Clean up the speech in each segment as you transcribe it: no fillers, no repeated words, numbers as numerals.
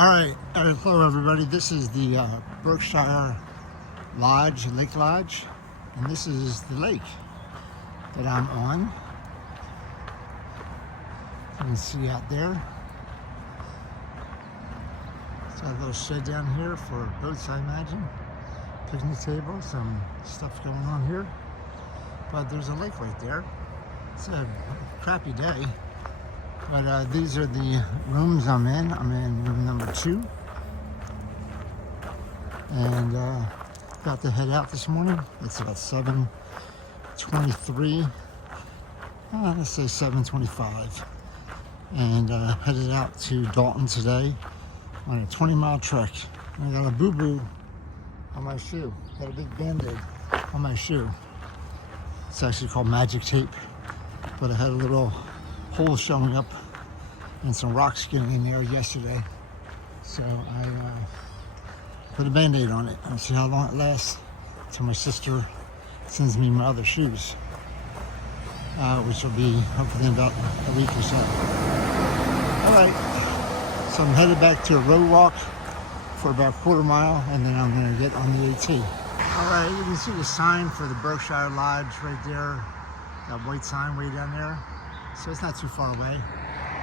Alright, hello everybody. This is the Berkshire Lodge, Lake Lodge, and this is the lake that I'm on. You can see out there. It's got a little shed down here for boats, I imagine. Picnic table, some stuff going on here. But there's a lake right there. It's a crappy day. But these are the rooms I'm in. I'm in room number 2. And got to head out this morning. It's about 7:23. Let's say 7:25. And headed out to Dalton today on a 20-mile trek. And I got a boo-boo on my shoe. Got a big band-aid on my shoe. It's actually called magic tape. But I had a little hole showing up and some rocks getting in there yesterday, so I put a band-aid on it and see how long it lasts until my sister sends me my other shoes, which will be hopefully in about a week or so. Alright, so I'm headed back to a road walk for about a quarter mile, and then I'm going to get on the AT. Alright, you can see the sign for the Berkshire Lodge right there, that white sign way down there. So it's not too far away.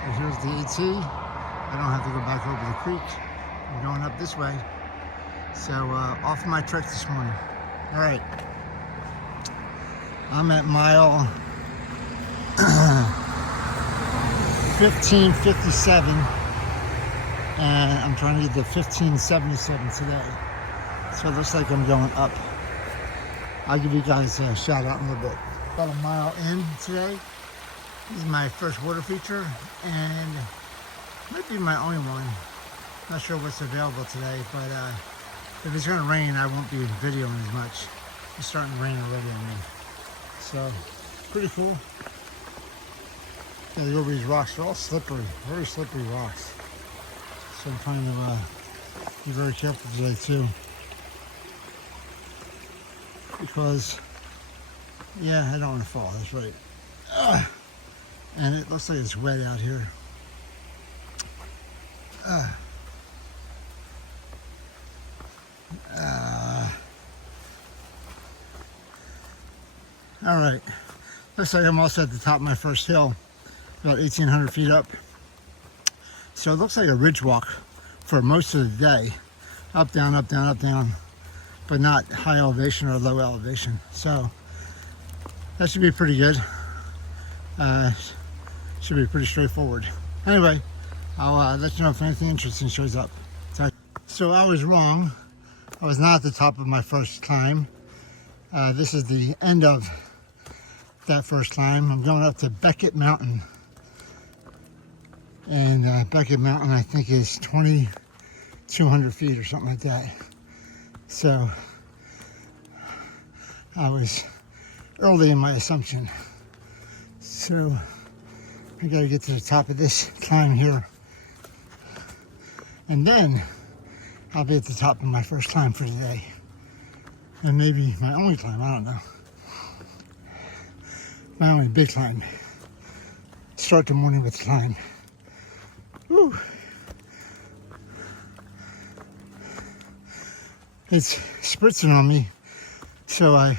But here's the AT. I don't have to go back over the creek. I'm going up this way. So off my trek this morning. All right. I'm at mile 1557, and I'm trying to get to 1577 today. So it looks like I'm going up. I'll give you guys a shout out in a little bit. About a mile in today. This is my first water feature, and might be my only one. Not sure what's available today, but if it's going to rain, I won't be videoing as much. It's starting to rain already on me. So, pretty cool. Gotta go over these rocks. They're all slippery, very slippery rocks. So I'm trying to be very careful today too. Because, yeah, I don't want to fall, that's right. And it looks like it's wet out here. All right, looks like I'm also at the top of my first hill, about 1,800 feet up. So it looks like a ridge walk for most of the day. Up, down, up, down, up, down, but not high elevation or low elevation. So that should be pretty good. Should be pretty straightforward. Anyway, I'll let you know if anything interesting shows up. So I was wrong. I was not at the top of my first climb. This is the end of that first climb. I'm going up to Beckett Mountain. And Beckett Mountain, I think, is 2,200 feet or something like that. So I was early in my assumption. So I gotta get to the top of this climb here. And then I'll be at the top of my first climb for today. And maybe my only climb, I don't know. My only big climb. Start the morning with a climb. Woo. It's spritzing on me, so I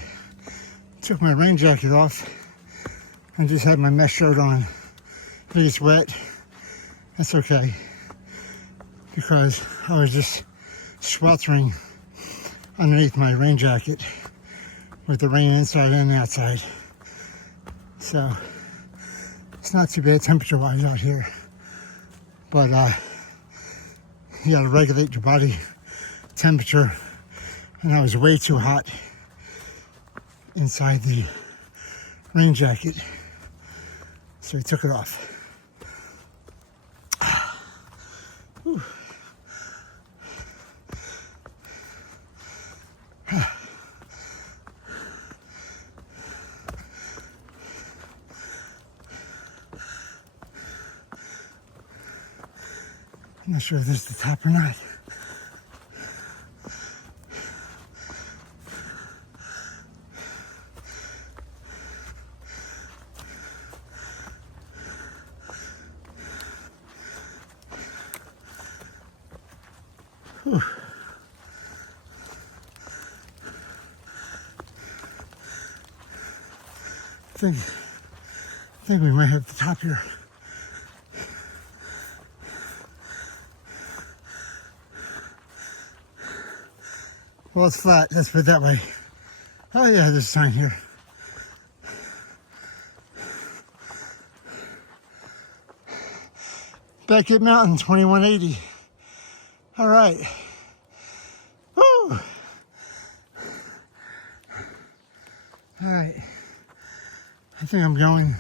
took my rain jacket off and just had my mesh shirt on. If it gets wet, that's okay, because I was just sweltering underneath my rain jacket with the rain inside and outside. So it's not too bad temperature-wise out here, but you gotta regulate your body temperature, and I was way too hot inside the rain jacket, so I took it off. Whew. I'm not sure if this is the top or not. think we might hit the top here. Well, it's flat, let's put it that way. Oh yeah, there's a sign here. Beckett Mountain, 2180. All right. Woo! All right. I think I'm going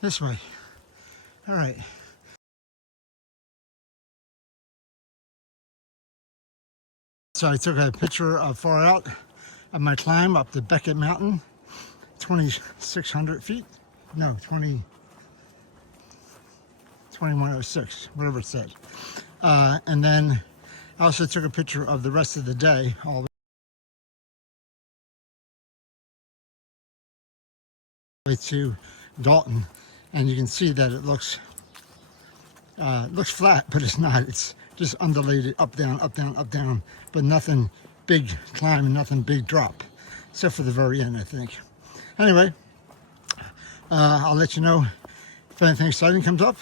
this way. All right. So I took a picture of far out of my climb up the Beckett Mountain, 2,600 feet. No, 2106, whatever it said. And then I also took a picture of the rest of the day, all the way to Dalton, and you can see that it looks flat, but it's not. It's just undulated, up, down, up, down, up, down, but nothing big climb and nothing big drop, except for the very end, I think. Anyway, I'll let you know if anything exciting comes up.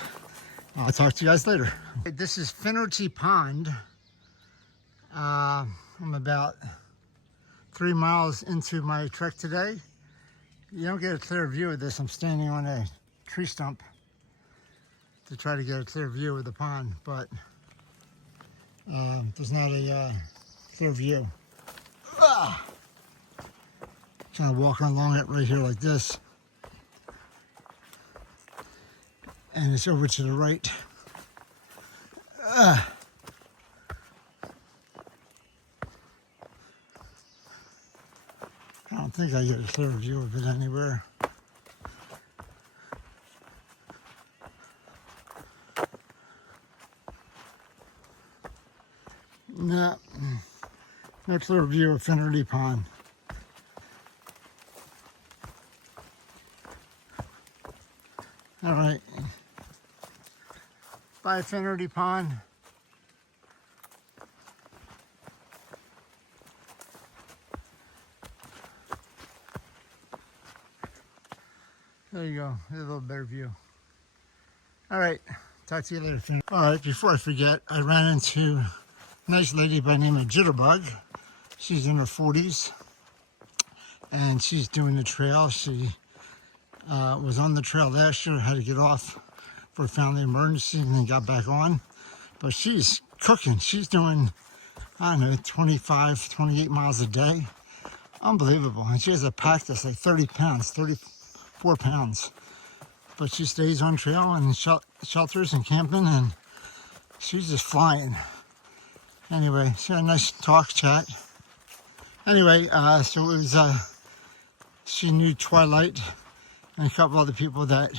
I'll talk to you guys later. This is Finnerty Pond. I'm about 3 miles into my trek today. You don't get a clear view of this. I'm standing on a tree stump to try to get a clear view of the pond, but there's not a clear view. Kind of walking along it right here like this. And it's over to the right. I don't think I get a clear view of it anywhere. No clear view of Finnerty Pond. All right. Bye, Finnerty Pond. There you go. There's a little better view. All right. Talk to you later, Finnerty. All right. Before I forget, I ran into a nice lady by the name of Jitterbug. She's in her 40s, and she's doing the trail. She was on the trail last year, had to get off for a family emergency, and then got back on. But she's cooking. She's doing, I don't know, 25, 28 miles a day. Unbelievable. And she has a pack that's like 30 pounds, 34 pounds. But she stays on trail and shelters and camping, and she's just flying. Anyway, she had a nice talk, chat. Anyway, so it was, she knew Twilight and a couple other people that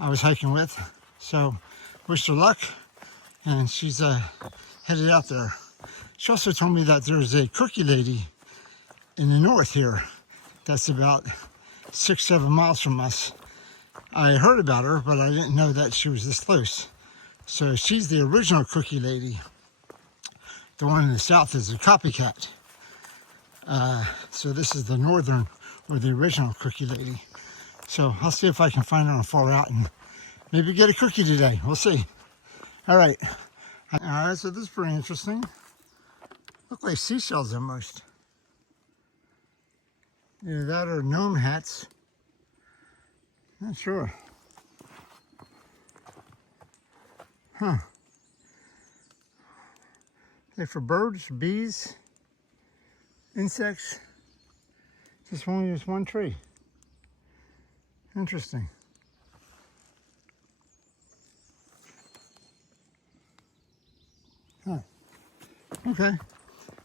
I was hiking with. So, wish her luck, and she's headed out there. She also told me that there's a cookie lady in the north here that's about 6-7 miles from us. I heard about her, but I didn't know that she was this close. So she's the original cookie lady. The one in the south is a copycat. So this is the northern, or the original cookie lady. So I'll see if I can find her on far out and maybe get a cookie today. We'll see. All right. All right, so this is pretty interesting. Look like seashells almost. Either that or gnome hats. Not sure. Huh. They're for birds, bees, insects. Just won't use one tree. Interesting. Huh. Okay.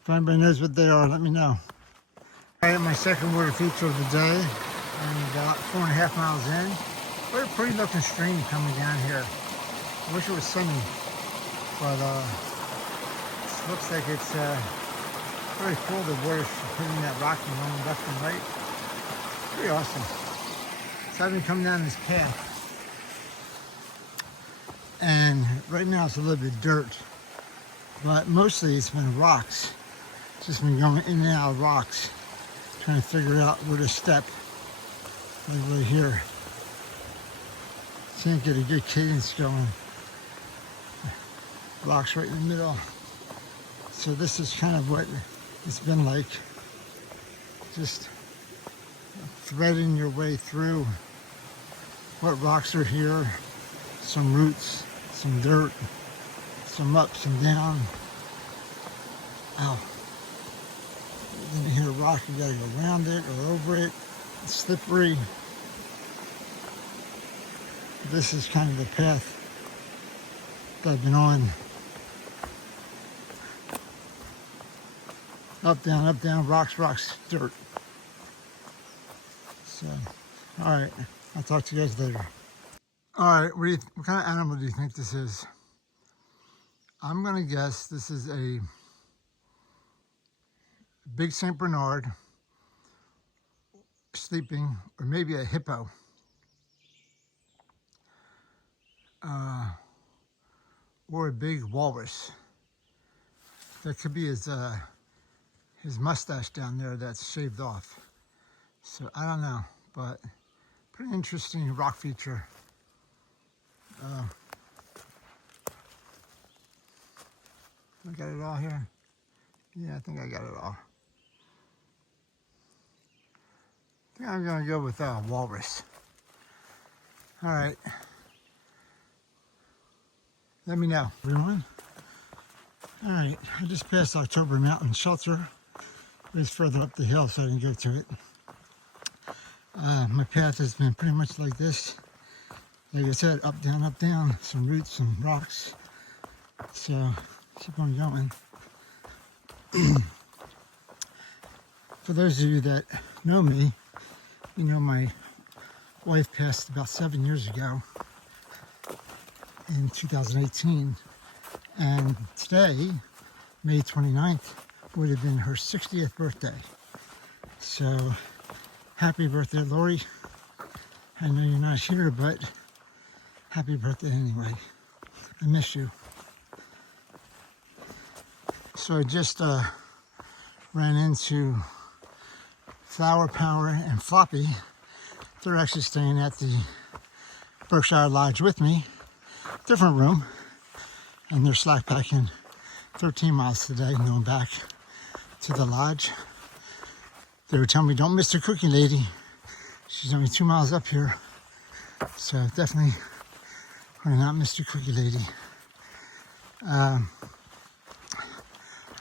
If anybody knows what they are, let me know. I had my second water feature of the day. I'm about 4.5 miles in. Very pretty looking stream coming down here. I wish it was sunny, but it looks like it's very cool. The water's hitting that rock and going left and right. Pretty awesome. So I've been coming down this path, and right now it's a little bit dirt, but mostly it's been rocks. It's just been going in and out of rocks, trying to figure out where to step. like right here. Can't get a good cadence going. Rocks right in the middle. So this is kind of what it's been like. Just threading your way through what rocks are here. Some roots, some dirt, some up, some down. Ow. Then you hit a rock, you gotta go around it or over it. It's slippery. This is kind of the path that I've been on. Up, down, rocks, rocks, dirt. So, all right, I'll talk to you guys later. All right, what kind of animal do you think this is? I'm gonna guess this is a big Saint Bernard sleeping, or maybe a hippo. Or a big walrus. That could be his mustache down there that's shaved off. So I don't know, but pretty interesting rock feature. I got it all here? Yeah, I think I got it all. I think I'm gonna go with walrus. All right. Let me know, everyone. All right, I just passed October Mountain Shelter. It was further up the hill, so I didn't go to it. My path has been pretty much like this. Like I said, up, down, some roots, some rocks. So, keep on going. For those of you that know me, you know my wife passed about 7 years ago in 2018. And today, May 29th, would have been her 60th birthday. So, happy birthday, Lori. I know you're not here, but happy birthday anyway. I miss you. So I just ran into Flower Power and Floppy. They're actually staying at the Berkshire Lodge with me. Different room. And they're slackpacking 13 miles today and going back to the lodge. They were telling me, don't miss the cookie lady. She's only 2 miles up here. So definitely going to not miss the cookie lady.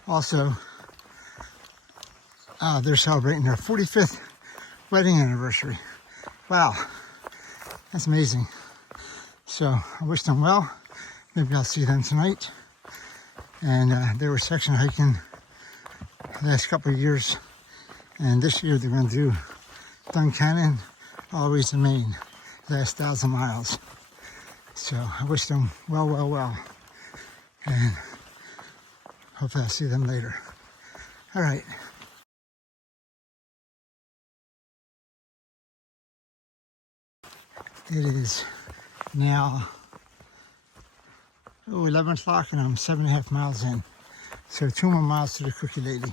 Also, they're celebrating their 45th wedding anniversary. Wow, that's amazing. So I wish them well. Maybe I'll see them tonight. And they were section hiking the last couple of years. And this year they're going to do Duncannon, always in Maine, last 1,000 miles. So I wish them well. And hopefully I'll see them later. All right. It is now 11 o'clock and I'm 7.5 miles in. So 2 more miles to the cookie lady.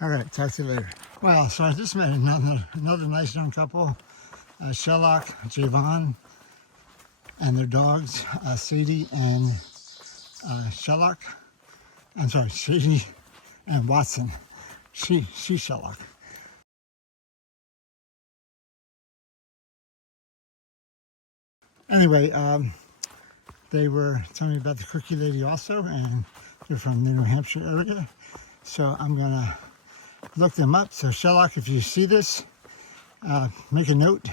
All right, talk to you later. Well, so I just met another nice young couple, Sherlock, Javon, and their dogs, Sadie and Sherlock. I'm sorry, Sadie and Watson. She's Sherlock. Anyway, they were telling me about the cookie lady also, and they're from the New Hampshire area. So I'm gonna look them up. So Sherlock, if you see this, make a note,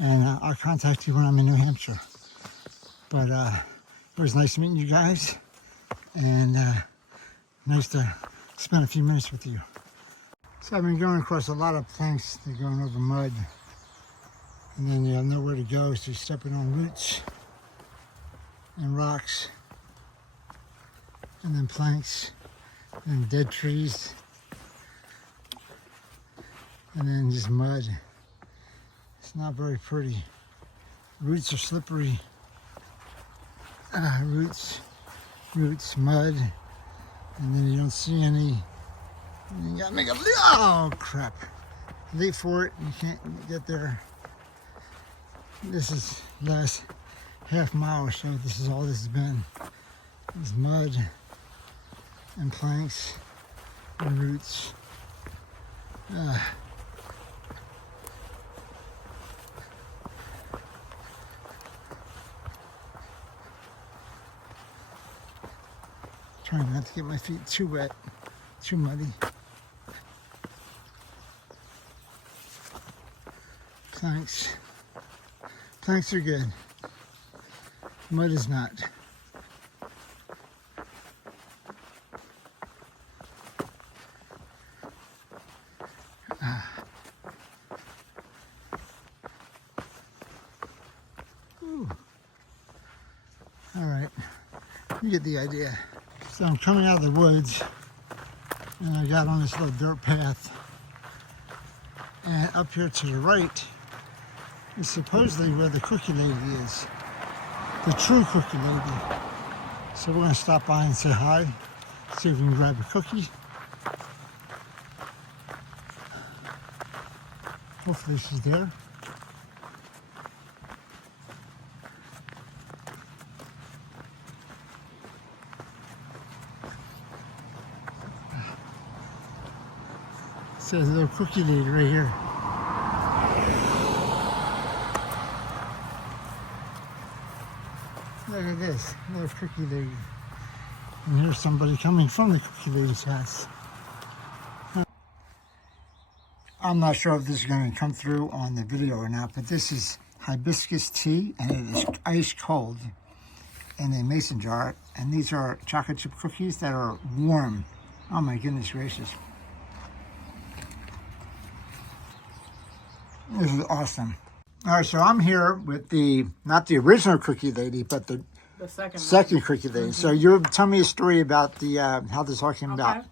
and I'll contact you when I'm in New Hampshire. But it was nice meeting you guys, and nice to spend a few minutes with you. So I've been going across a lot of planks. They're going over mud, and then you have nowhere to go, so you're stepping on roots and rocks, and then planks, and dead trees, and then just mud. It's not very pretty. Roots are slippery. Roots, mud, and then you don't see any. You gotta make a leap. Oh crap! Leap for it. You can't get there. This is last half mile or so. This is all this has been. It's mud and planks and roots. Trying not to get my feet too wet, too muddy. Planks. Planks are good. Mud is not. All right, you get the idea. So I'm coming out of the woods, and I got on this little dirt path, and up here to the right is supposedly where the cookie lady is, the true cookie lady. So we're gonna stop by and say hi, see if we can grab a cookie. Hopefully she's there. Says a little cookie lady right here. Look at this, little cookie lady. And here's somebody coming from the cookie lady's house. I'm not sure if this is going to come through on the video or not, but this is hibiscus tea, and it is ice cold in a mason jar. And these are chocolate chip cookies that are warm. Oh my goodness gracious. This is awesome. All right, so I'm here with not the original cookie lady, but the second cookie lady. Mm-hmm. So you're telling me a story about the how this all came about.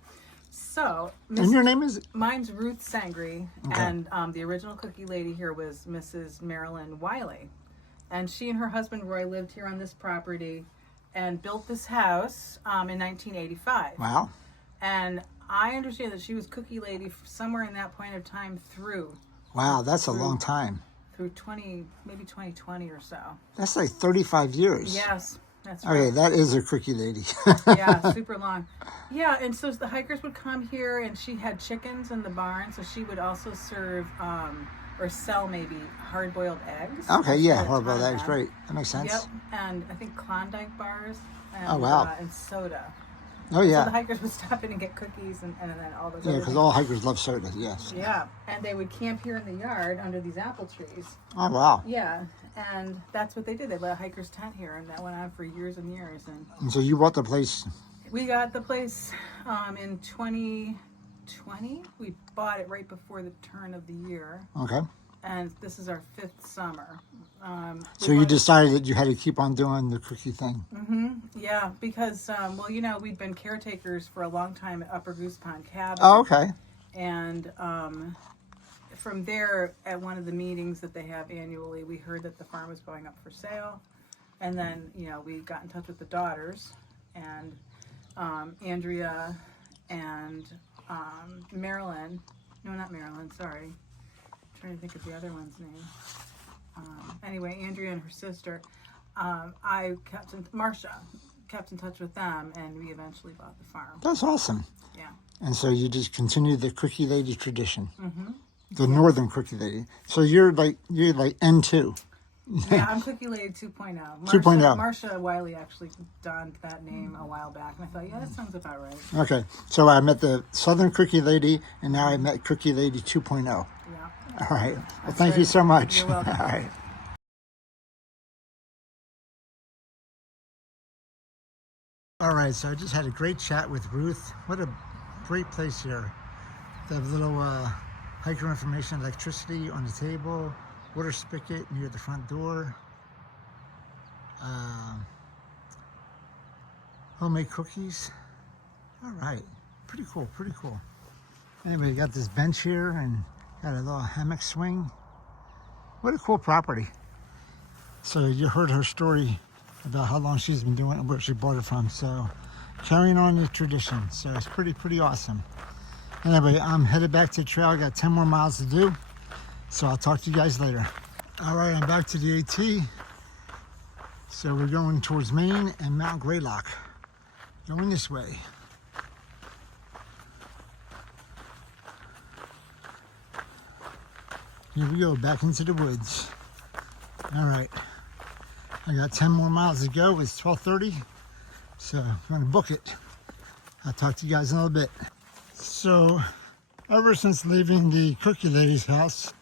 So, and your name is? Mine's Ruth Sangre, okay. And the original cookie lady here was Mrs. Marilyn Wiley. And she and her husband Roy lived here on this property and built this house in 1985. Wow. And I understand that she was cookie lady somewhere in that point of time through. Wow, that's a long time. Through maybe 2020 or so. That's like 35 years. Yes, that's right. Okay, that is a cookie lady. Yeah, super long. Yeah, and so the hikers would come here, and she had chickens in the barn, so she would also serve or sell maybe hard-boiled eggs. Okay, yeah, hard-boiled eggs, great. That makes sense. Yep, and I think Klondike bars. And, oh, wow. And soda. Oh, yeah. So the hikers would stop in and get cookies and then all those. Yeah, because all hikers love soda, yes. Yeah, and they would camp here in the yard under these apple trees. Oh, wow. Yeah, and that's what they did. They let a hiker's tent here, and that went on for years and years. And so you bought the place? We got the place in 2020. We bought it right before the turn of the year. Okay. And this is our 5th summer. So you decided that you had to keep on doing the cookie thing? Mm-hmm. Yeah, because, well, you know, we'd been caretakers for a long time at Upper Goose Pond Cabin. Oh, okay. And from there, at one of the meetings that they have annually, we heard that the farm was going up for sale. And then, you know, we got in touch with the daughters, and Andrea and Marilyn. No, not Marilyn, sorry. I'm trying to think of the other one's name. Anyway, Andrea and her sister, Marcia kept in touch with them, and we eventually bought the farm. That's awesome. Yeah. And so you just continue the cookie lady tradition. Mm-hmm. The northern cookie lady. So you're like N2. Yeah, I'm Cookie Lady 2.0. 2.0. Marcia Wiley actually donned that name a while back, and I thought, yeah, that sounds about right. Okay, so I met the Southern Cookie Lady, and now I met Cookie Lady 2.0. Yeah. All right. Well, thank you so much. You're welcome. All right. All right, so I just had a great chat with Ruth. What a great place here. They have little hiker information, electricity on the table, water spigot near the front door, homemade cookies. All right, pretty cool, pretty cool. Anyway, you got this bench here and got a little hammock swing. What a cool property. So you heard her story about how long she's been doing it and where she bought it from. So carrying on the tradition. So it's pretty awesome. Anyway, I'm headed back to the trail. I got 10 more miles to do. So I'll talk to you guys later. All right, I'm back to the AT. So we're going towards Maine and Mount Greylock. Going this way. Here we go, back into the woods. All right, I got 10 more miles to go. It's 12:30, so I'm gonna book it. I'll talk to you guys in a little bit. So, ever since leaving the cookie lady's house,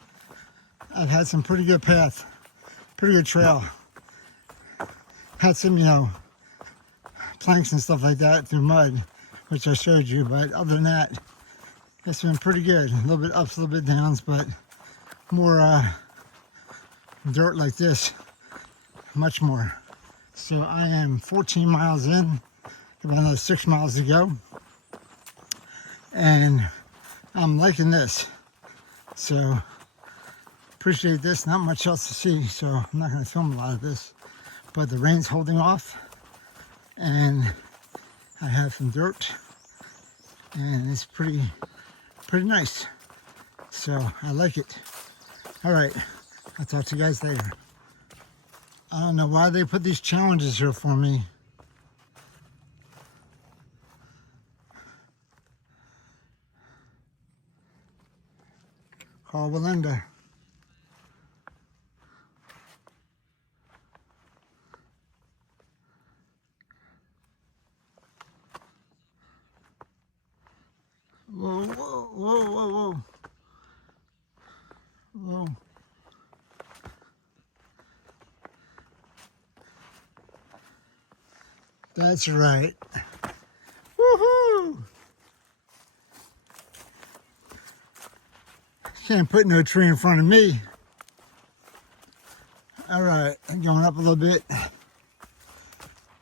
I've had some pretty good path, pretty good trail. Had some, planks and stuff like that through mud, which I showed you, but other than that, it's been pretty good. A little bit ups, a little bit downs, but more dirt like this, much more. So I am 14 miles in, about another 6 miles to go, and I'm liking this. So appreciate this. Not much else to see, so I'm not going to film a lot of this, but the rain's holding off, and I have some dirt, and it's pretty nice. So I like it. All right, I'll talk to you guys later. I don't know why they put these challenges here for me. Carl Belinda. Whoa, whoa, whoa, whoa, whoa. Whoa. That's right. Woohoo! Can't put no tree in front of me. All right, I'm going up a little bit.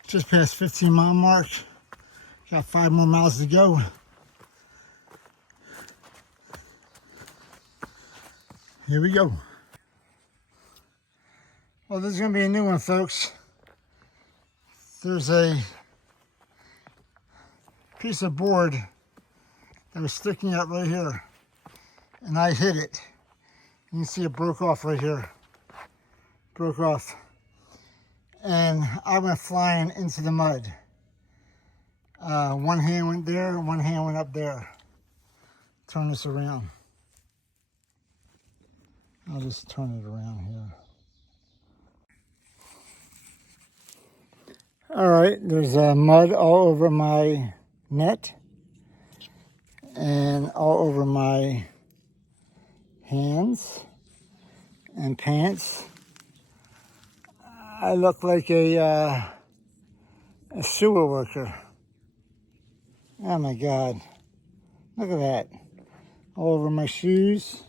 Just past 15-mile mark. Got 5 more miles to go. Here we go. Well, this is going to be a new one, folks. There's a piece of board that was sticking out right here, and I hit it. You can see it broke off right here. Broke off. And I went flying into the mud. One hand went there, one hand went up there. Turn this around. I'll just turn it around here. All right, there's mud all over my net and all over my hands and pants. I look like a sewer worker. Oh my God, look at that. All over my shoes.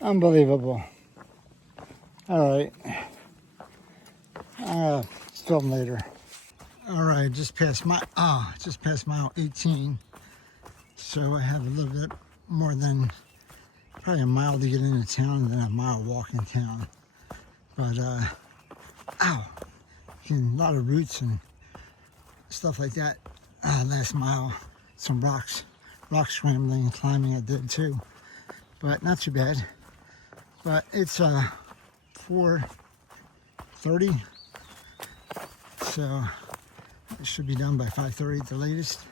Unbelievable. All right, film later. All right, just past mile 18. So I have a little bit more than probably a mile to get into town and then a mile walk in town. But a lot of roots and stuff like that. Last mile, some rock scrambling and climbing I did too, but not too bad. But it's 4:30, so it should be done by 5:30 at the latest.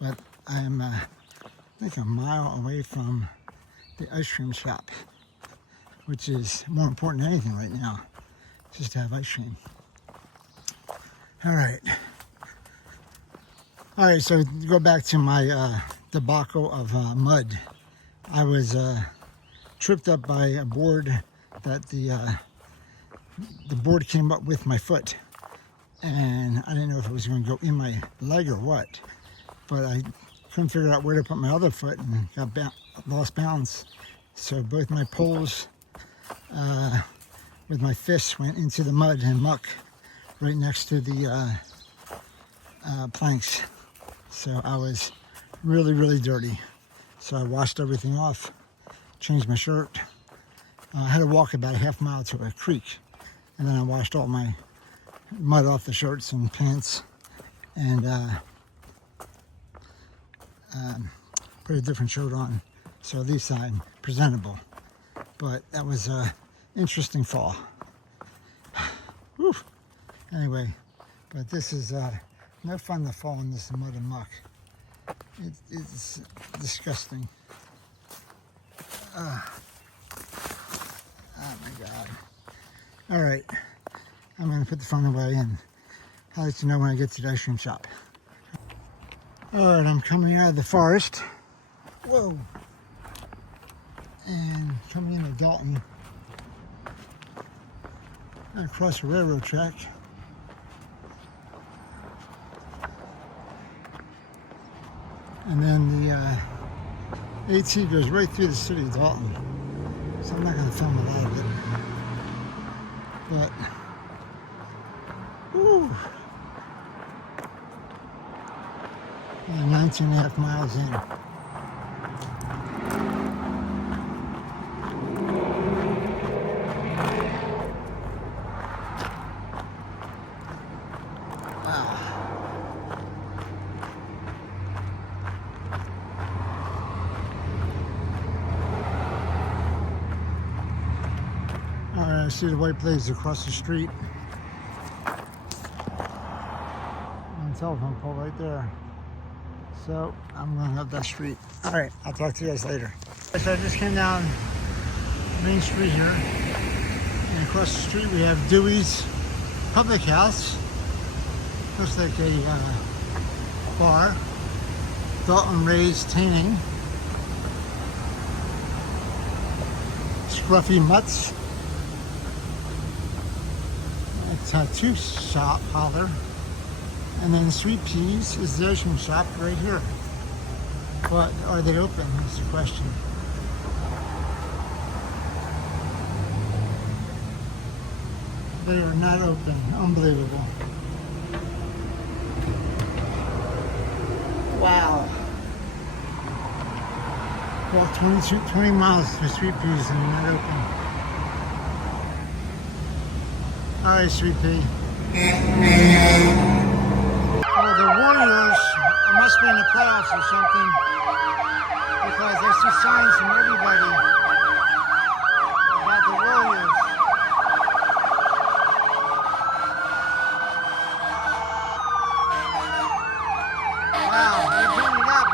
But I'm I think a mile away from the ice cream shop, which is more important than anything right now, just to have ice cream. All right, so to go back to my debacle of mud. I was tripped up by a board that the board came up with my foot, and I didn't know if it was going to go in my leg or what, but I couldn't figure out where to put my other foot and lost balance. So both my poles with my fists went into the mud and muck right next to the planks. So I was really dirty. So I washed everything off, changed my shirt. I had to walk about a half mile to a creek, and then I washed all my mud off the shirts and pants, and put a different shirt on. So at least I'm presentable. But that was a interesting fall. Whew. Anyway, but this is no fun to fall in this mud and muck. It's disgusting. Oh my God. All right, I'm gonna put the phone away and I'll let you know when I get to the ice cream shop. All right, I'm coming out of the forest. Whoa. And coming into Dalton. Across the railroad track. And then the AT goes right through the city of Dalton. So I'm not going to film a lot of it. But, whew. 19 and a half miles in. I see the white blades across the street. And the telephone pole right there. So I'm going up that street. All right, I'll talk to you guys later. So I just came down Main Street here. And across the street we have Dewey's Public House. Looks like a bar. Dalton Ray's Tanning. Scruffy Mutts. Tattoo shop holler, and then Sweet Peas is the ocean shop right here. But are they open is the question. They are not open. Unbelievable. Wow. Walked 20 miles to Sweet Peas and they're not open. All right, Sweet Pea. Well, the Warriors must be in the playoffs or something because I see signs from everybody about the Warriors. Wow, they're putting it up.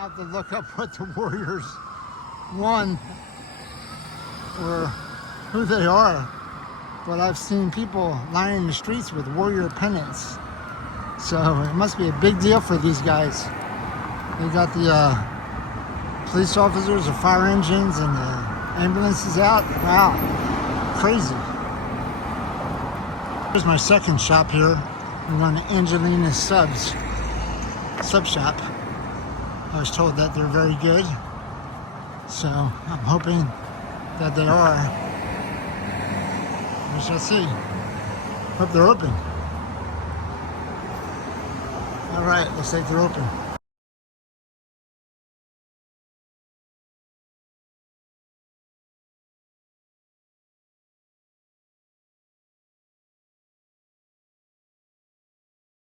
I'll have to look up what the Warriors won or who they are. But I've seen people lining the streets with Warrior pennants. So it must be a big deal for these guys. They got the police officers, the fire engines, and the ambulances out. Wow, crazy. Here's my second shop here. I'm going to Angelina's Sub Shop. I was told that they're very good, so I'm hoping that they are. We shall see. Hope they're open. All right, looks like they're open.